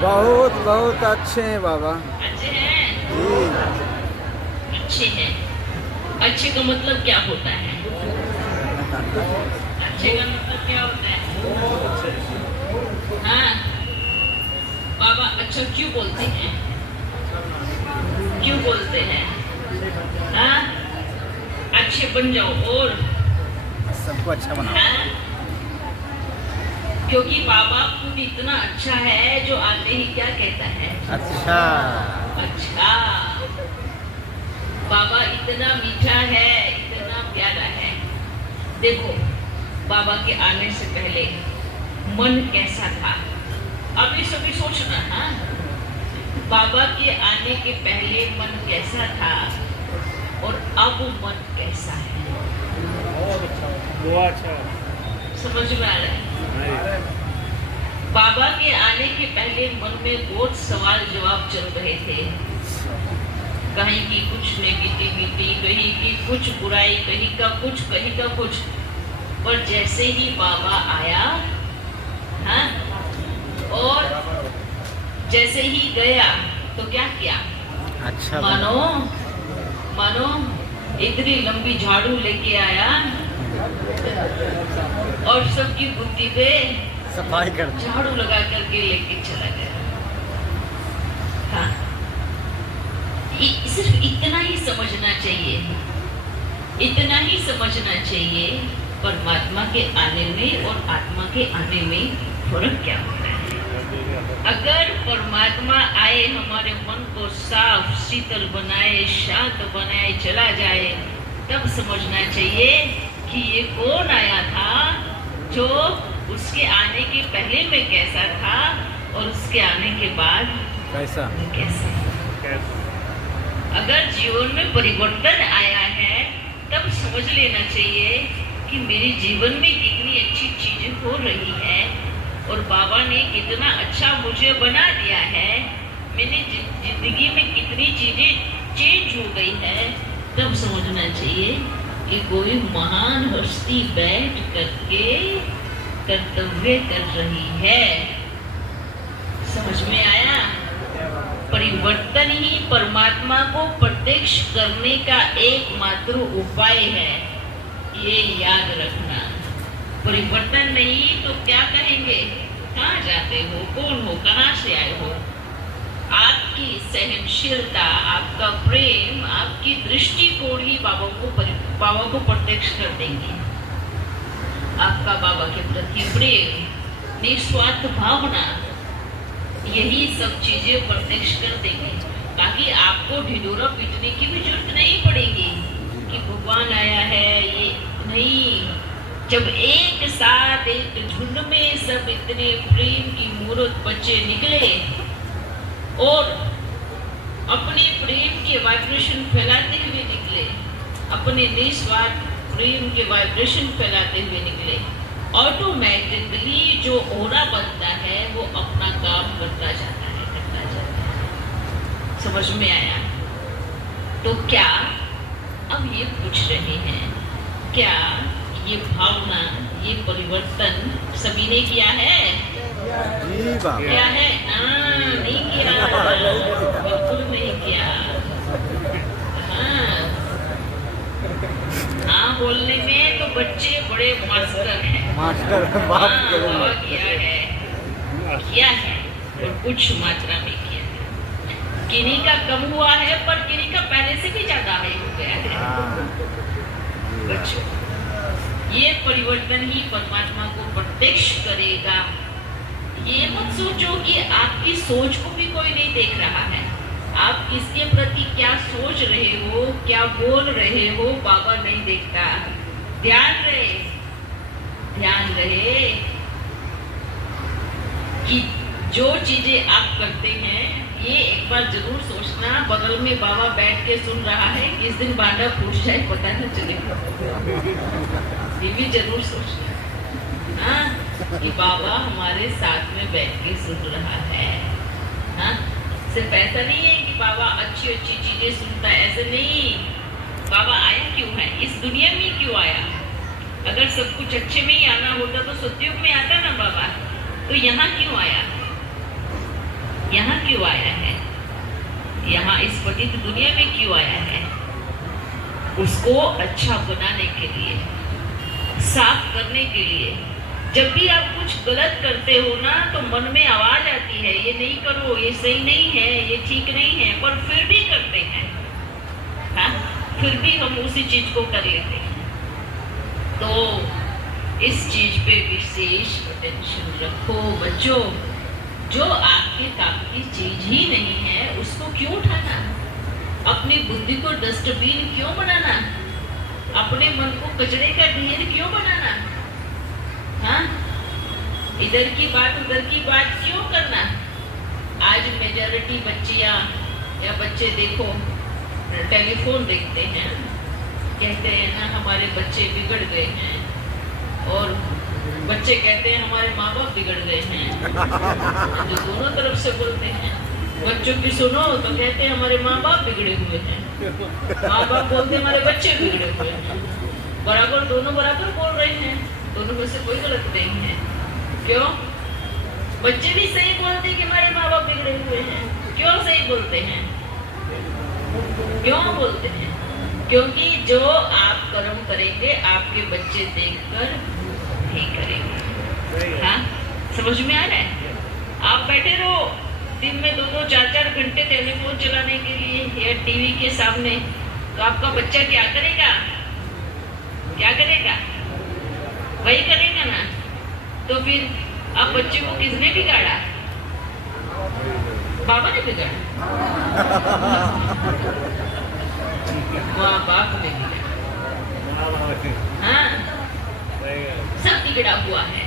बहुत बहुत अच्छे हैं बाबा। अच्छे हैं जी। अच्छे हैं। अच्छे का मतलब क्या होता है? अच्छे का मतलब क्या होता है? हाँ बाबा अच्छा क्यों बोलते हैं? क्यों बोलते हैं? हाँ अच्छे बन जाओ और सबको अच्छा बनाओ। हाँ? क्योंकि बाबा खुद इतना अच्छा है जो आते ही क्या कहता है? अच्छा अच्छा। बाबा इतना मीठा है, इतना प्यारा है। देखो बाबा के आने से पहले मन कैसा था, अभी सभी सोचना। हाँ बाबा के आने के पहले मन कैसा था और अब मन कैसा है? बहुत अच्छा। समझ में आ रहा है? बाबा के आने के पहले मन में बहुत सवाल जवाब चल रहे थे। कहीं की कुछ नेगेटिविटी, कहीं की कुछ बुराई, कहीं का कुछ। पर जैसे ही बाबा आया, हाँ, और जैसे ही गया तो क्या किया? अच्छा मानो इतनी लंबी झाड़ू लेके आया और सबकी बुद्धि पे सफाई कर झाड़ू लगा करके लेके चला गया। हाँ, सिर्फ इतना ही समझना चाहिए, परमात्मा के आने में और आत्मा के आने में फर्क क्या होता है। अगर परमात्मा आए, हमारे मन को साफ शीतल बनाए, शांत बनाए, चला जाए, तब समझना चाहिए कि ये कौन आया था, जो उसके आने के पहले में कैसा था और उसके आने के बाद कैसा। अगर जीवन में परिवर्तन आया है, तब समझ लेना चाहिए कि मेरे जीवन में कितनी अच्छी चीजें हो रही है और बाबा ने कितना अच्छा मुझे बना दिया है, मैंने जिंदगी में कितनी चीजें चेंज हो गई है। तब समझना चाहिए कि कोई महान हस्ती बैठ करके कर्तव्य कर रही है। समझ में आया? परिवर्तन ही परमात्मा को प्रत्यक्ष करने का एकमात्र उपाय है, ये याद रखना। परिवर्तन नहीं तो क्या कहेंगे? कहाँ जाते हो, कौन हो, कहाँ से आए हो? आपकी सहनशीलता, आपका प्रेम, आपकी दृष्टिकोण ही बाबा को प्रत्यक्ष कर देंगे। आपका बाबा के प्रति प्रेम, निस्वार्थ भावना, यही सब चीजें प्रत्यक्ष कर देंगे। ताकि आपको ढिढोरा पीटने की भी जरूरत नहीं पड़ेगी कि भगवान आया है, ये नहीं। जब एक साथ एक झुंड में सब इतने प्रेम की मूर्त बच्चे निकले और अपने प्रेम के वाइब्रेशन फैलाते हुए निकले, अपने निस्वार्थ प्रेम के वाइब्रेशन फैलाते हुए निकले, ऑटोमेटिकली जो ओरा बनता है वो अपना काम करता जाता है। समझ में आया? तो क्या अब ये पूछ रहे हैं, क्या ये भावना, ये परिवर्तन सभी ने किया है? जी बाबा। क्या है? नहीं किया, बिल्कुल नहीं किया। हाँ, बोलने में तो बच्चे बड़े मास्टर हैं। बात करो। बाबा किया है और कुछ मात्रा में किया है। किन्हीं का कम हुआ है, पर किन्हीं का पहले से भी ज्यादा हो गया है। बच्चों, ये परिवर्तन ही परमात्मा को प्रत्यक्ष करेगा। ये मत सोचो कि आपकी सोच को भी कोई नहीं देख रहा है। आप किसके प्रति क्या सोच रहे हो, क्या बोल रहे हो, बाबा नहीं देखता। ध्यान रहे कि जो चीजें आप करते हैं, ये एक बार जरूर सोचना, बगल में बाबा बैठ के सुन रहा है, किस दिन बांधा फूट जाए पता न चलेगा। ये भी जरूर सोचना, हाँ, कि बाबा हमारे साथ में बैठ के सुन रहा है। हाँ, सिर्फ ऐसा नहीं है कि बाबा अच्छी अच्छी चीजें सुनता है, ऐसा नहीं। बाबा आया क्यों है, इस दुनिया में क्यों आया? अगर सब कुछ अच्छे में ही आना होता तो सतयुग में आता ना बाबा। तो यहाँ क्यों आया? यहाँ क्यों आया है? यहाँ इस पतित दुनिया में क्यों आया है? उसको अच्छा बनाने के लिए, साफ करने के लिए। जब भी आप कुछ गलत करते हो ना, तो मन में आवाज आती है, ये नहीं करो, ये सही नहीं है, ये ठीक नहीं है, पर फिर भी करते हैं। हाँ, फिर भी हम उसी चीज को कर लेते हैं। तो इस चीज पे विशेष अटेंशन रखो बच्चों। जो आपके काम की चीज ही नहीं है, उसको क्यों उठाना? अपनी बुद्धि को डस्टबिन क्यों बनाना? अपने मन को कचरे का ढेर क्यों बनाना? हाँ, इधर की बात उधर की बात क्यों करना? आज मेजॉरिटी बच्चियां या बच्चे देखो टेलीफोन देखते हैं, कहते हैं ना हमारे बच्चे बिगड़ गए हैं, और बच्चे कहते हैं हमारे माँ बाप बिगड़ गए हैं। जो दोनों तरफ से बोलते हैं। बच्चों की सुनो तो कहते हैं हमारे माँ बाप बिगड़े हुए हैं, माँ बाप बोलते हैं हमारे बच्चे बिगड़े हुए हैं। बराबर, दोनों बराबर बोल रहे हैं, दोनों में से कोई गलत नहीं है। क्यों? बच्चे भी सही बोलते हैं कि हमारे माँ बाप बिगड़े हुए हैं। क्यों सही बोलते हैं? क्यों बोलते हैं? क्योंकि जो आप कर्म करेंगे आपके बच्चे देखकर भी करेंगे। हाँ, समझ में आ रहा है? आप बैठे रहो दिन में 2-2, 4-4 घंटे टेलीफोन चलाने के लिए या टीवी के सामने, तो आपका बच्चा क्या करेगा? क्या करेगा? वही करेगा ना। तो फिर आप बच्चे को किसने बिगाड़ा? बाबा ने बिगाड़ा, माँ बाप ने बिगाड़ा। हाँ, सब बिगड़ा हुआ है,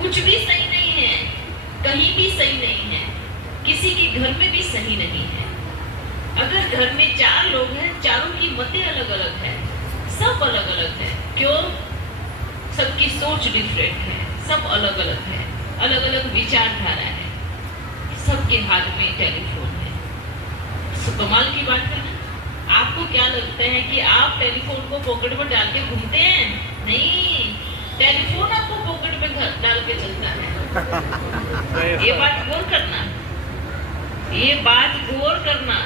कुछ भी सही नहीं है, कहीं भी सही नहीं है, किसी के घर में भी सही नहीं है। अगर घर में 4 लोग हैं, चारों की मतें अलग अलग है, सब अलग अलग है। क्यों? सबकी सोच डिफरेंट है, सब अलग अलग है, अलग अलग विचारधारा है, सबके हाथ में टेलीफोन है। कमाल की बात है ना। आपको क्या लगता है कि आप टेलीफोन को पॉकेट में डाल के घूमते हैं? नहीं, टेलीफोन आपको पॉकेट में डाल के चलता है। ये बात गौर करना, ये बात गौर करना।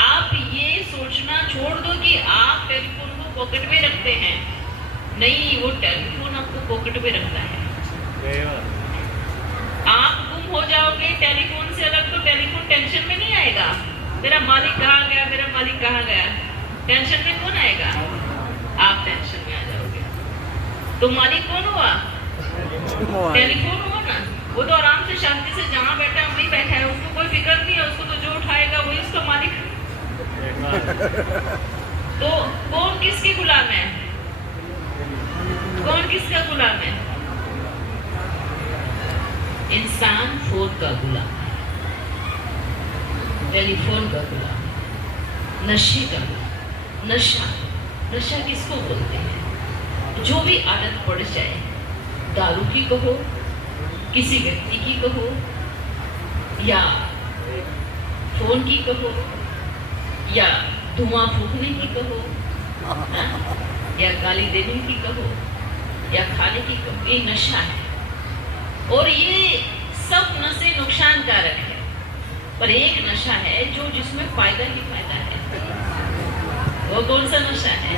आप ये सोचना छोड़ दो कि आप टेलीफोन को पॉकेट में रखते हैं। नहीं, वो टेलीफोन आपको पॉकेट में रखता है। आप गुम हो जाओगे टेलीफोन से अलग, तो टेलीफोन टेंशन में नहीं आएगा। मेरा मालिक कहाँ गया, मेरा मालिक कहाँ गया, टेंशन में कौन आएगा? आप टेंशन में आ जाओगे। तो मालिक कौन हुआ? टेलीफोन हुआ ना। वो तो आराम से शांति से जहाँ बैठा है वहीं बैठा है, उसको कोई फिक्र नहीं है, उसको तो जो उठाएगा वही उसका मालिक। तो कौन किसके गुलाम है? कौन किसका गुलाम है? इंसान फोन का गुलाम है, टेलीफोन का गुलाम, नशे का गुलाम। नशा, नशा किसको बोलते हैं? जो भी आदत पड़ जाए, दारू की कहो, किसी व्यक्ति की कहो, या फोन की कहो, या धुआं फूकने की कहो, या गाली देने की कहो, या खाने की कहो, ये नशा है। और ये सब नशे नुकसानकारक है, पर एक नशा है जो जिसमें फायदा ही फायदा है। वो कौन सा नशा है?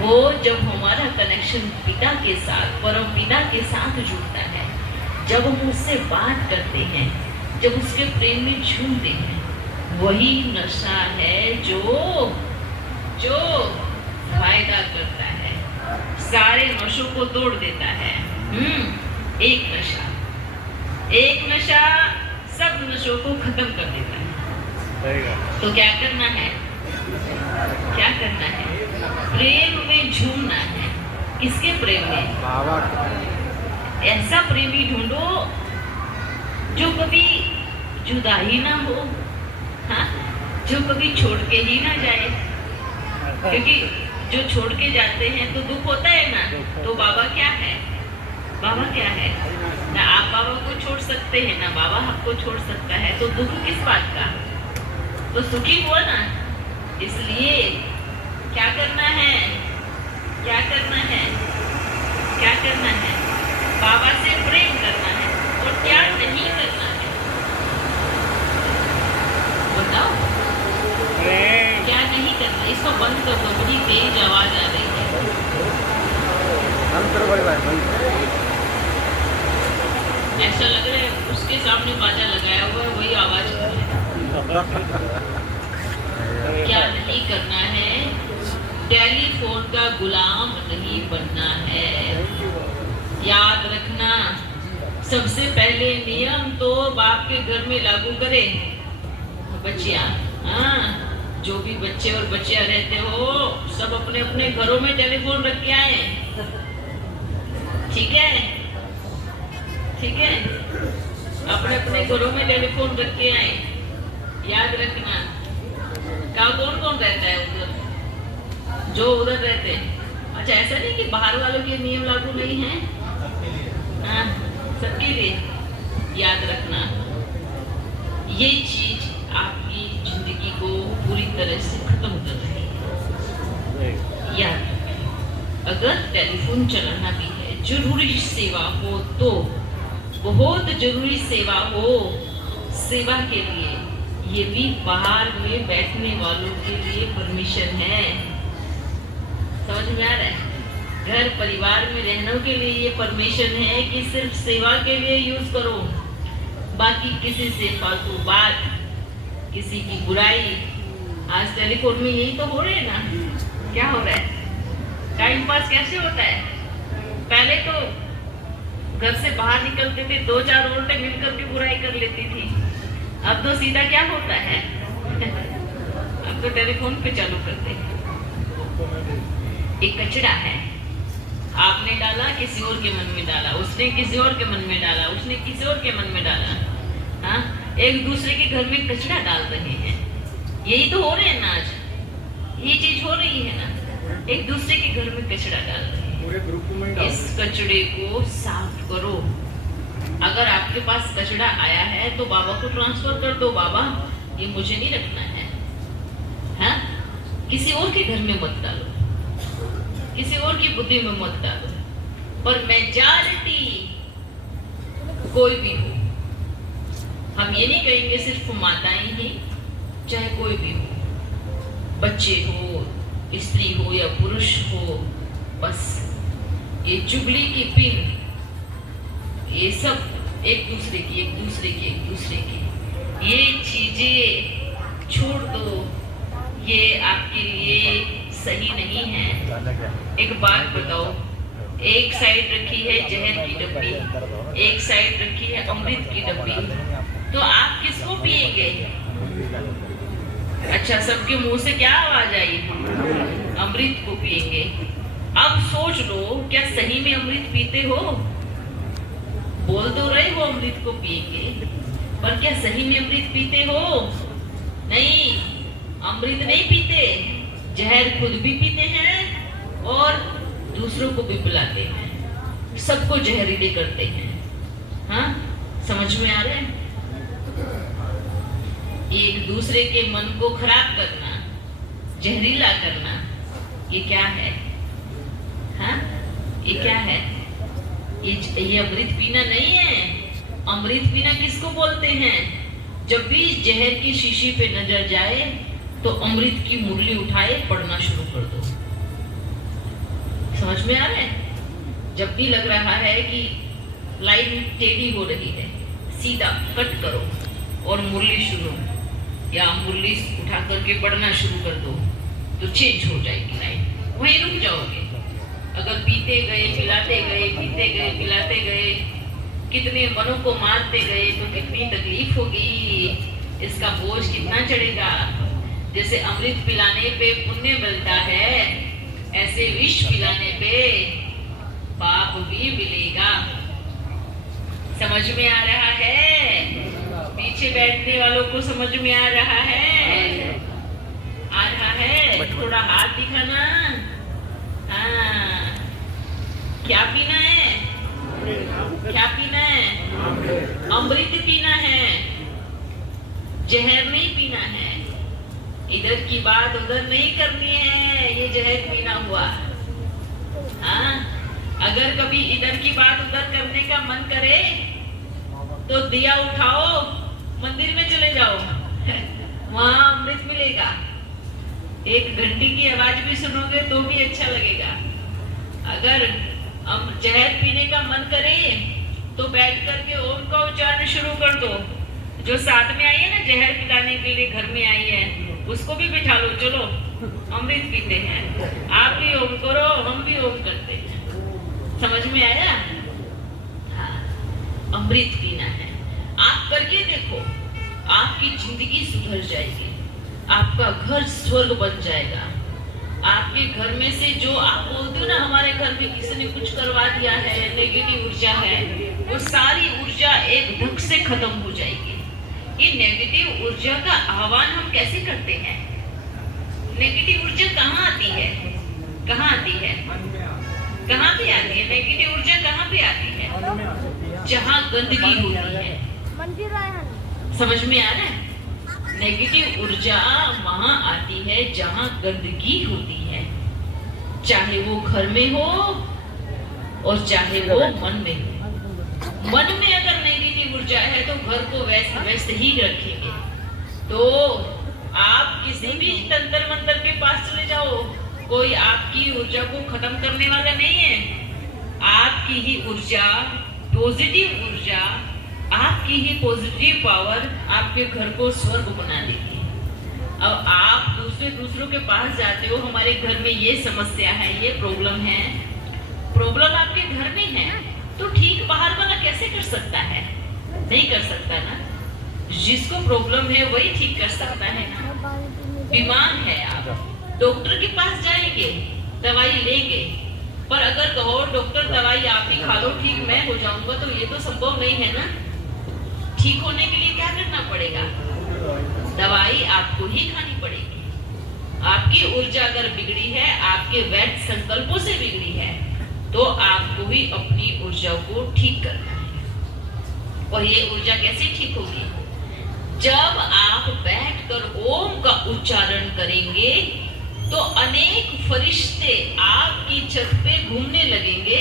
वो जब हमारा कनेक्शन पिता के साथ, परम पिता के साथ जुड़ता है, जब हम उससे बात करते हैं, जब उसके प्रेम में झूमते हैं, वही नशा है जो फायदा करता है, सारे नशों को तोड़ देता है। एक नशा सब नशों को खत्म कर देता है। तो क्या करना है? क्या करना है? प्रेम में झूमना है। किसके प्रेम में? बाबा। ऐसा प्रेमी ढूंढो जो कभी जुदा ही ना हो, हाँ, जो कभी छोड़ के ही ना जाए। क्योंकि जो छोड़ के जाते हैं तो दुख होता है ना। तो बाबा क्या है? बाबा क्या है? ना आप बाबा को छोड़ सकते हैं, ना बाबा आपको छोड़ सकता है। तो दुख किस बात का? तो सुखी हुआ ना। इसलिए क्या करना है? क्या करना है? क्या करना है? बाबा से प्रेम करना है। और क्या नहीं करना है? बताओ, क्या नहीं करना? इसको बंद कर दो, बड़ी तेज आवाज आ रही है। ऐसा लग रहा है उसके सामने बाजा लगाया हुआ है, वही आवाज कर रहा है। क्या नहीं करना है? टेलीफोन का गुलाम नहीं बनना है। याद रखना, सबसे पहले नियम तो बाप के घर में लागू करें। बच्चियां, हाँ, जो भी बच्चे और बच्चियां रहते हो, सब अपने अपने घरों में टेलीफोन रख के आए। ठीक है? ठीक है? अपने अपने घरों में टेलीफोन रख के आए, याद रखना। कहाँ कौन कौन रहता है उधर, जो उधर रहते हैं। अच्छा, ऐसा नहीं कि बाहर वालों के नियम लागू नहीं है, हाँ, सबके लिए याद रखना। ये चीज आपकी जिंदगी को पूरी तरह से खत्म कर रही है। याद रखें, अगर टेलीफोन चलाना भी है, जरूरी सेवा हो तो, बहुत जरूरी सेवा हो, सेवा के लिए, ये भी बाहर में बैठने वालों के लिए परमिशन है। समझ में आ रहा है? घर परिवार में रहने के लिए ये परमिशन है कि सिर्फ सेवा के लिए यूज करो, बाकी किसी से फालतू बात, किसी की बुराई। आज टेलीफोन में यही तो हो रहे है ना। क्या हो रहा है? टाइम पास कैसे होता है? पहले तो घर से बाहर निकलते थे, 2-4 औरतें मिलकर के बुराई कर लेती थी। अब तो सीधा क्या होता है अब तो टेलीफोन पे चालू करते हैं। एक कचरा है, आपने डाला, किसी और के मन में डाला, उसने किसी और के मन में डाला, उसने किसी और के मन में डाला। हाँ, एक दूसरे के घर में कचरा डाल रहे हैं। यही तो हो रहे हैं ना आज, ये चीज हो रही है ना, एक दूसरे के घर में कचरा डाल रहे हैं। इस कचड़े को साफ करो। अगर आपके पास कचरा आया है तो बाबा को ट्रांसफर कर दो, बाबा ये मुझे नहीं रखना है। हाँ? किसी और के घर में मत डालो, किसी और की बुद्धि में मत डालो। पर मेजॉरिटी कोई भी हो, हम ये नहीं कहेंगे सिर्फ माताएं ही, चाहे कोई भी हो, बच्चे हो, स्त्री हो या पुरुष हो, बस ये चुगली की पिन, ये सब एक दूसरे की, एक दूसरे की, एक दूसरे की, ये चीजें छोड़ दो। ये आपके लिए सही नहीं है। एक बात बताओ, एक साइड रखी है जहर की डब्बी, एक साइड रखी है अमृत की डब्बी, तो आप किसको पिएंगे? अच्छा, सबके मुंह से क्या आवाज आई? अमृत को पिएंगे। अब सोच लो, क्या सही में अमृत पीते हो? बोल तो रहे हो अमृत को पिएंगे, पर क्या सही में अमृत पीते हो? नहीं, अमृत नहीं पीते, जहर खुद भी पीते हैं और दूसरों को भी पिलाते हैं, सबको जहरीले करते हैं। हाँ, समझ में आ रहा है? एक दूसरे के मन को खराब करना, जहरीला करना, ये क्या है? हाँ, ये क्या है? ये अमृत पीना नहीं है। अमृत पीना किसको बोलते हैं? जब भी जहर की शीशी पे नजर जाए तो अमृत की मुरली उठाए पढ़ना शुरू कर दो। समझ में आ रहा है? जब भी लग रहा है कि लाइन टेढ़ी हो रही है, सीधा कट करो और मुरली शुरू, या मुरली उठा करके पढ़ना शुरू कर दो, तो चेंज हो जाएगी लाइन, वहीं रुक जाओगे। अगर पीते गए, पिलाते गए, पीते गए, पिलाते गए, कितने मनों को मारते गए तो कितनी तकलीफ होगी, इसका बोझ कितना चढ़ेगा। जैसे अमृत पिलाने पे पुण्य मिलता है, ऐसे विष पिलाने पे पाप भी मिलेगा। समझ में आ रहा है? पीछे बैठने वालों को समझ में आ रहा है? आ रहा है? थोड़ा हाथ दिखाना। हाँ, क्या पीना है? क्या पीना है? अमृत पीना है, जहर नहीं पीना है। इधर की बात उधर नहीं करनी है, ये जहर पीना हुआ। हाँ, अगर कभी इधर की बात उधर करने का मन करे तो दिया उठाओ, मंदिर में चले जाओ, वहां अमृत मिलेगा। एक घंटी की आवाज भी सुनोगे तो भी अच्छा लगेगा। अगर जहर पीने का मन करे तो बैठ करके ओम का उच्चारण शुरू कर दो। जो साथ में आई है ना जहर पिलाने के लिए, घर में आई है, उसको भी बिठा लो, चलो अमृत पीते हैं। आप भी ओम करो, हम भी ओम करते हैं। समझ में आया? हाँ, अमृत पीना है। आप करके देखो, आपकी जिंदगी सुधर जाएगी, आपका घर स्वर्ग बन जाएगा। आपके घर में से जो आप बोलते हो ना, हमारे घर में किसी ने कुछ करवा दिया है, नेगेटिव ऊर्जा है, वो सारी ऊर्जा एक धक से खत्म हो जाएगी। ये नेगेटिव ऊर्जा का आह्वान हम कैसे करते हैं? नेगेटिव ऊर्जा कहाँ आती है? कहाँ आती है? कहाँ पे आती है? नेगेटिव ऊर्जा कहाँ पे आती है? जहाँ गंदगी होती है। समझ में आ रहा है? नेगेटिव ऊर्जा वहां आती है जहां गंदगी होती है, चाहे वो घर में हो और चाहे वो मन में हो। मन में अगर नेगेटिव ऊर्जा है तो घर को वैसे ही रखेंगे। तो आप किसी भी तंत्र मंत्र के पास चले जाओ, कोई आपकी ऊर्जा को खत्म करने वाला नहीं है। आपकी ही ऊर्जा, पॉजिटिव ऊर्जा, आपकी ही पॉजिटिव पावर आपके घर को स्वर्ग बना देगी। अब आप दूसरों के पास जाते हो, हमारे घर में ये समस्या है, ये प्रॉब्लम है, प्रॉब्लम आपके घर में है, तो ठीक बाहर वाला कैसे कर सकता है? नहीं कर सकता ना। जिसको प्रॉब्लम है वही ठीक कर सकता है ना। बीमार है आप, डॉक्टर के पास जाएंगे, दवाई लेंगे, पर अगर कहो डॉक्टर दवाई आप ही खा लो, ठीक मैं हो जाऊंगा, तो ये तो संभव नहीं है ना। ठीक होने के लिए क्या करना पड़ेगा? दवाई आपको ही खानी पड़ेगी। आपकी ऊर्जा अगर बिगड़ी है, आपके वैध संकल्पों से बिगड़ी है, तो आपको ही अपनी ऊर्जा को ठीक करना है। और ये ऊर्जा कैसे ठीक होगी? जब आप बैठकर ओम का उच्चारण करेंगे तो अनेक फरिश्ते आपकी छत पे घूमने लगेंगे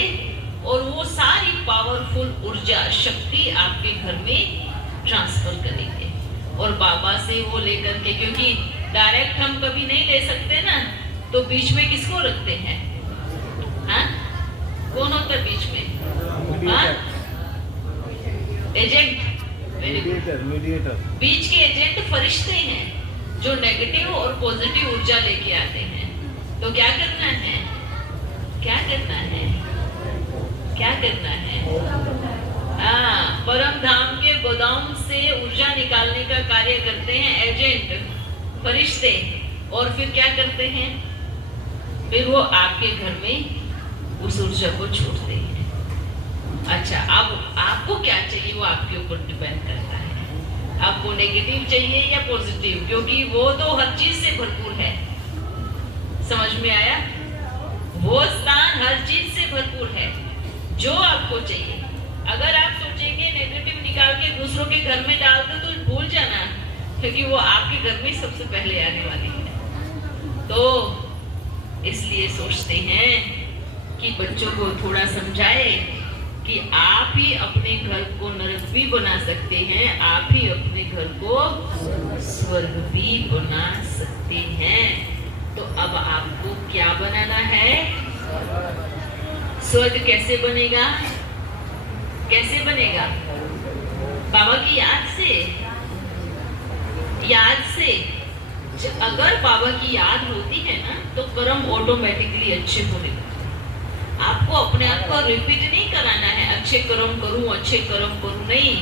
और वो सारी पावरफुल ऊर्जा, शक्ति आपके घर में ट्रांसफर करेंगे। और बाबा से वो लेकर के, क्योंकि डायरेक्ट हम कभी नहीं ले सकते ना, तो बीच में किसको रखते हैं? हाँ, कौन होता है बीच में? हाँ, एजेंट, मीडिएटर। बीच के एजेंट फरिश्ते हैं जो नेगेटिव और पॉजिटिव ऊर्जा लेके आते हैं। तो क्या करना है? क्या करना है? क्या करना है? हाँ, परम धाम के गोदाम से ऊर्जा निकालने का कार्य करते हैं एजेंट, फरिश्ते। और फिर क्या करते हैं? फिर वो आपके घर में उस ऊर्जा को छोड़ते हैं। अच्छा, अब आपको क्या चाहिए वो आपके ऊपर डिपेंड करता है। आपको नेगेटिव चाहिए या पॉजिटिव, क्योंकि वो तो हर चीज से भरपूर है। समझ में आया? वो स्थान हर चीज से भरपूर है। जो आपको चाहिए, अगर आप सोचेंगे नेगेटिव निकाल के दूसरों के घर में डाल दो, तो भूल जाना, क्योंकि वो आपके घर में सबसे पहले आने वाली है। तो इसलिए सोचते हैं कि बच्चों को थोड़ा समझाए कि आप ही अपने घर को नरक भी बना सकते हैं, आप ही अपने घर को स्वर्ग भी बना सकते हैं। तो अब आपको क्या बनाना है? स्वर्ग कैसे बनेगा? कैसे बनेगा? बाबा की याद से। याद से अगर बाबा की याद होती है ना, तो कर्म ऑटोमेटिकली अच्छे होने लगते। आपको अपने आप को रिपीट नहीं कराना है, अच्छे कर्म करूं, अच्छे कर्म करूं, नहीं।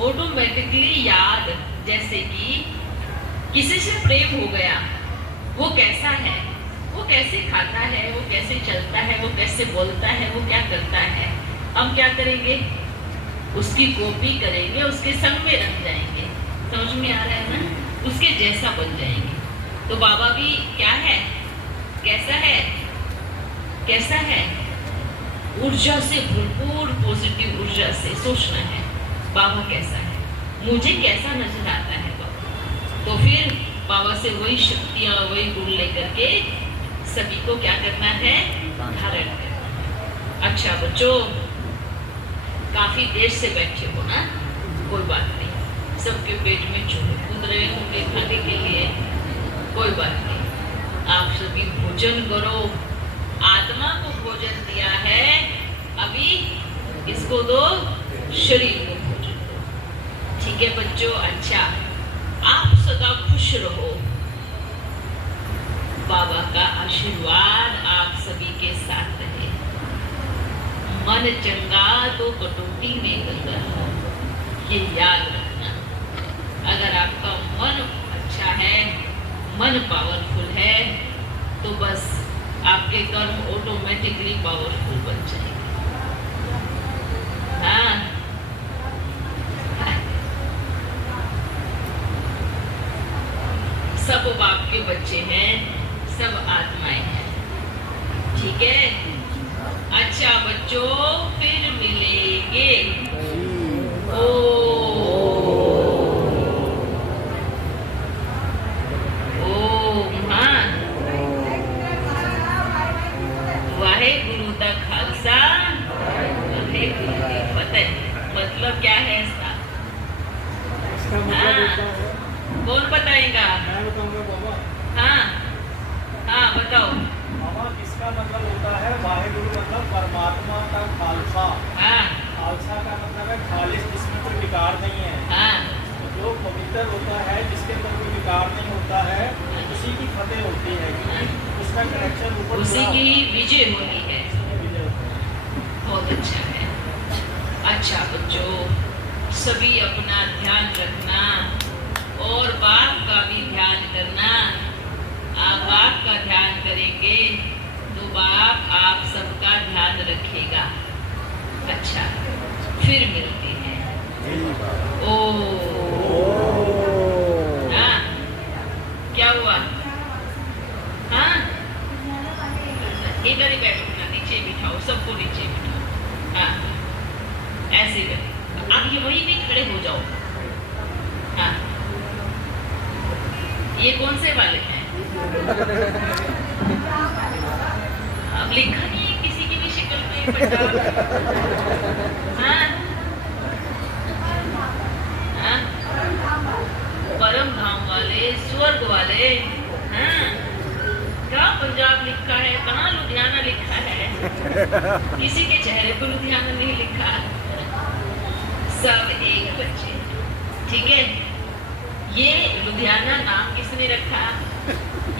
ऑटोमेटिकली याद, जैसे कि किसी से प्रेम हो गया, वो कैसा है, वो कैसे खाता है, वो कैसे चलता है, वो कैसे बोलता है, वो क्या करता है, हम क्या करेंगे? उसकी कॉपी करेंगे, उसके संग में रख जाएंगे। समझ में आ रहा है ना? उसके जैसा बन जाएंगे। तो बाबा भी क्या है? कैसा है? कैसा है? ऊर्जा से भरपूर, पॉजिटिव ऊर्जा से सोचना है बाबा कैसा है, मुझे कैसा नजर आता है बाबा। तो फिर बाबा से वही शक्तियां, वही गुण लेकर के सभी को क्या करना है? धारण करना। अच्छा बच्चों, काफी देर से बैठे हो ना, कोई बात नहीं, सबके पेट में चूहे कूद रहे होंगे खाने के लिए, कोई बात नहीं। आप सभी भोजन करो, आत्मा को भोजन दिया है, अभी इसको दो शरीर को भोजन दो। ठीक है बच्चों? अच्छा, आप सदा खुश रहो। बाबा का आशीर्वाद आप सभी के साथ रहे। मन चंगा तो कटौती में गंगा, ये याद रखना। अगर आपका मन अच्छा है, मन पावरफुल है, तो बस आपके कर्म ऑटोमेटिकली पावरफुल बन जाएंगे। हाँ, सब बाप के बच्चे हैं, सब आत्माएं हैं। ठीक है? अच्छा बच्चों, फिर मिलेंगे। ओम हाँ। वाहेगुरु दा खालसा, वाहेगुरु दी फतेह। मतलब क्या है इसका? इसका मतलब होता है, कौन बताएगा? मैं बताऊंगा बाबा। हाँ हाँ बताओ। बाबा इसका मतलब होता है वाहेगुरु मतलब परमात्मा का खालसा। हाँ खालसा का मतलब है खालिश, जिसमें कोई विकार नहीं है। हाँ तो जो पवित्र होता है, जिसके अंदर कोई विकार नहीं होता है, उसी की फतेह होती है। उसका कनेक्शन ऊपर उसी की विजय होनी है। बहुत अच्छा है। अच्छा बच्चों, सभी अपना ध्यान रखना और बाप का भी ध्यान करना। आप बाप का ध्यान करेंगे तो बाप आप सबका ध्यान रखेगा। अच्छा, फिर मिलते हैं। ओ हाँ, क्या हुआ? हाँ, इधर ही बैठो ना, नीचे बिठाओ, सबको नीचे बिठाओ। हाँ, ऐसे बैठो। आप ये वही नहीं, खड़े हो जाओ। हाँ, ये कौन से वाले हैं? अब लिखा नहीं है किसी की भी शक्ल में पंजाब। हाँ हाँ, परम धाम वाले, स्वर्ग वाले। हाँ, क्या पंजाब लिखा है, कहाँ लुधियाना लिखा है? किसी के चेहरे पर लुधियाना नहीं लिखा। सब एक बच्चे। ठीक है? ये लुधियाना नाम किसने रखा?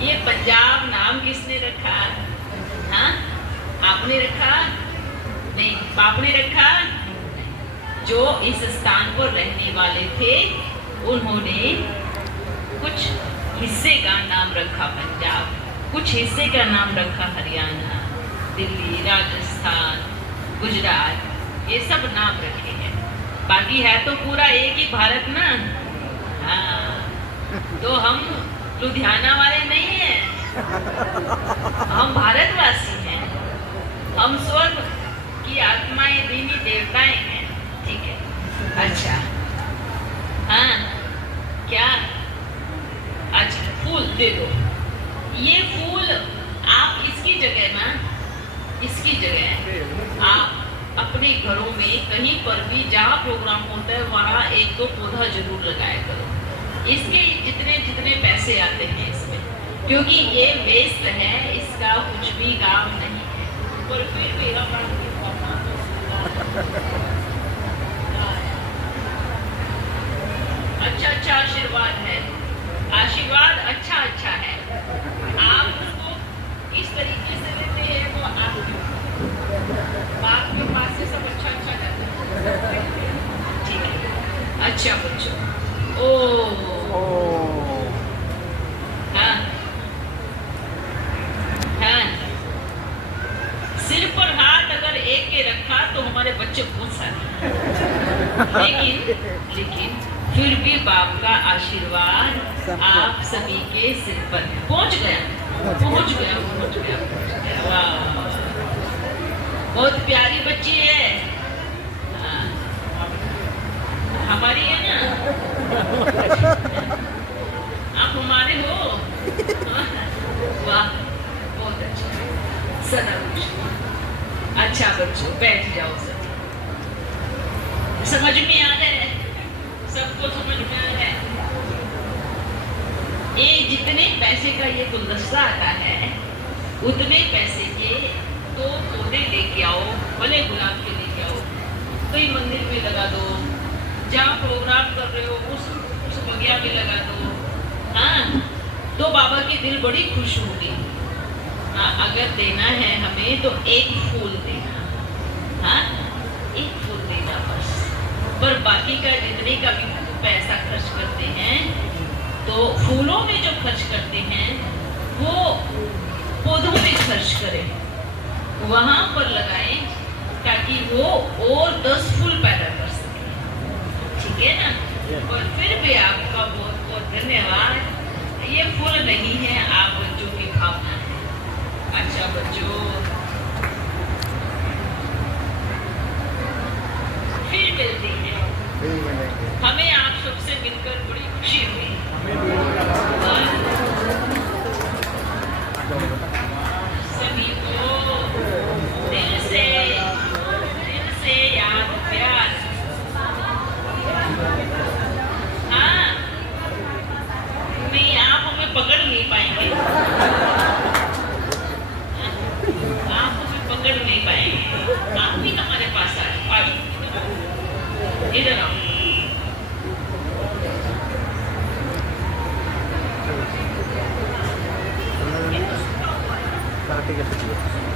ये पंजाब नाम किसने रखा? हाँ, आपने रखा? नहीं, बाप ने रखा? जो इस स्थान पर रहने वाले थे, उन्होंने कुछ हिस्से का नाम रखा पंजाब, कुछ हिस्से का नाम रखा हरियाणा, दिल्ली, राजस्थान, गुजरात, ये सब नाम रखे हैं। बाकी है तो पूरा एक ही भारत ना। हाँ, तो हम लुधियाना वाले नहीं हैं, हम भारतवासी हैं। हम स्वर्ग की आत्माएं, देवी देवताएं हैं। ठीक है? अच्छा हाँ, क्या? अच्छा, फूल दे दो। ये फूल आप इसकी जगह ना, इसकी जगह आप अपने घरों में कहीं पर भी जहाँ प्रोग्राम होता है वहाँ एक दो पौधा जरूर लगाया करो। इसके जितने जितने पैसे आते हैं इसमें, क्योंकि ये वेस्ट है, इसका कुछ भी काम नहीं है, पर फिर भी अच्छा अच्छा आशीर्वाद है। आशीर्वाद अच्छा अच्छा है। आप उसको किस तरीके से लेते हैं वो आपके पास से सब अच्छा अच्छा जाता है। ठीक है? अच्छा बच्चों, हाँ हाँ, सिर पर हाथ अगर एक के रखा तो हमारे बच्चे बहुत सारे। लेकिन फिर भी बाप का आशीर्वाद आप सभी के सिर पर पहुंच गया, पहुंच गया, पहुंच गया। वाह, बहुत प्यारी बच्ची है। हाँ, हमारी है ना, आप हमारे हो। वाह, बहुत अच्छा, सदा खुश। अच्छा बच्चों, बैठ जाओ। सब समझ में आ रहा है? सबको समझ में आ रहा है? ये जितने पैसे का ये गुलदस्ता आता है, उतने पैसे के तो पौधे लेके आओ, भले गुलाब के लेके आओ, कई मंदिर में लगा दो, जहाँ प्रोग्राम कर रहे हो उस बगिया में लगा दो। हाँ, तो बाबा की दिल बड़ी खुश होगी। हाँ, अगर देना है हमें तो एक फूल देना। हाँ, एक फूल देना बस। पर बाकी का जितने का भी पैसा खर्च करते हैं, तो फूलों में जो खर्च करते हैं वो पौधों में खर्च करें, वहां पर लगाएं, ताकि वो और 10 फूल पैदा कर सके। ठीक है ना? और फिर भी आपका बहुत बहुत धन्यवाद। ये प्रतिकूल नहीं है आप बच्चों की भावना है। अच्छा बच्चों, फिर मिलते हैं। हमें आप सबसे मिलकर बड़ी खुशी हुई। सभी को दिल से याद प्यार। हाँ, नहीं आप हमें पकड़ नहीं पाएंगे, आप हमें पकड़ नहीं पाएंगे। आप भी हमारे पास आए, इधर आओ। ठीक है।